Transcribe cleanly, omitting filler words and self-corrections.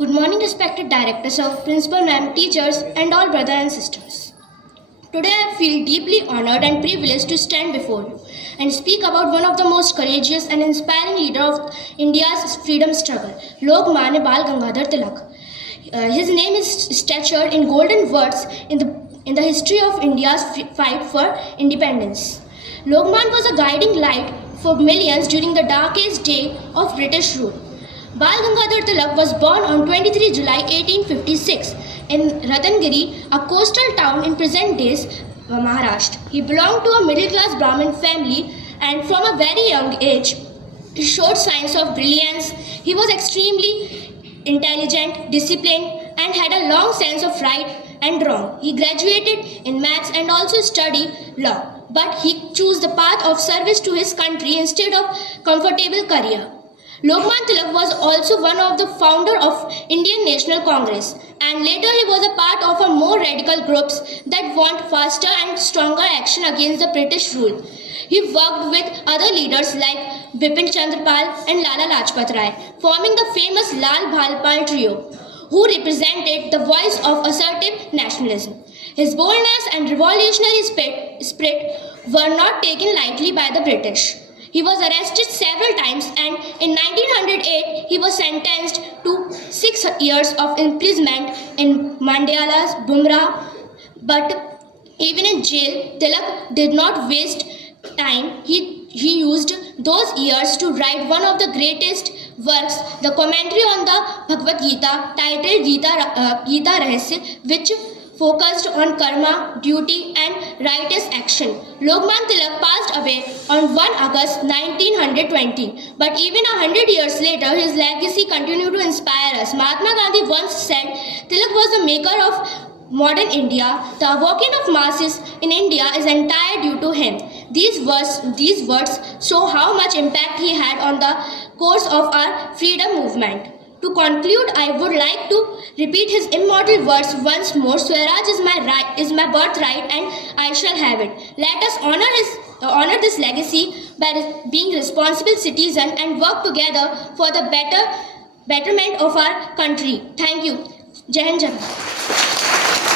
Good morning, respected directors of principal ma'am, teachers, and all brothers and sisters. Today I feel deeply honored and privileged to stand before you and speak about one of the most courageous and inspiring leader of India's freedom struggle, Lokmanya Bal Gangadhar Tilak. His name is statured in golden words in the history of India's fight for independence. Lokman was a guiding light for millions during the darkest day of British rule. Bal Gangadhar Tilak was born on 23 July 1856 in Ratnagiri, a coastal town in present days Maharashtra. He belonged to a middle-class Brahmin family and from a very young age he showed signs of brilliance. He was extremely intelligent, disciplined, and had a long sense of right and wrong. He graduated in maths and also studied law, but he chose the path of service to his country instead of comfortable career. Lokman Tilak was also one of the founder of Indian National Congress, and later he was a part of a more radical groups that want faster and stronger action against the British rule. He worked with other leaders like Bipin Chandra Pal and Lala Lajpat Rai, forming the famous Lal Bhal Pal trio, who represented the voice of assertive nationalism. His boldness and revolutionary spirit were not taken lightly by the British. He was arrested several times and in 1908 he was sentenced to 6 years of imprisonment in Mandela's Bumrah. But even in jail, Tilak did not waste time. He used those years to write one of the greatest works, the commentary on the Bhagavad Gita titled Gita Rahasya, which focused on karma, duty and righteous action. Lokman Tilak passed away on 1 August 1920, but even 100 years later, his legacy continued to inspire us. Mahatma Gandhi once said, Tilak was the maker of modern India. The awakening of masses in India is entirely due to him. These words show how much impact he had on the course of our freedom movement. To conclude, I would like to repeat his immortal words once more. Swaraj is my birthright, and I shall have it. Let us honor this legacy by being responsible citizens and work together for the betterment of our country. Thank you. Jai Hind, Jai Bharat.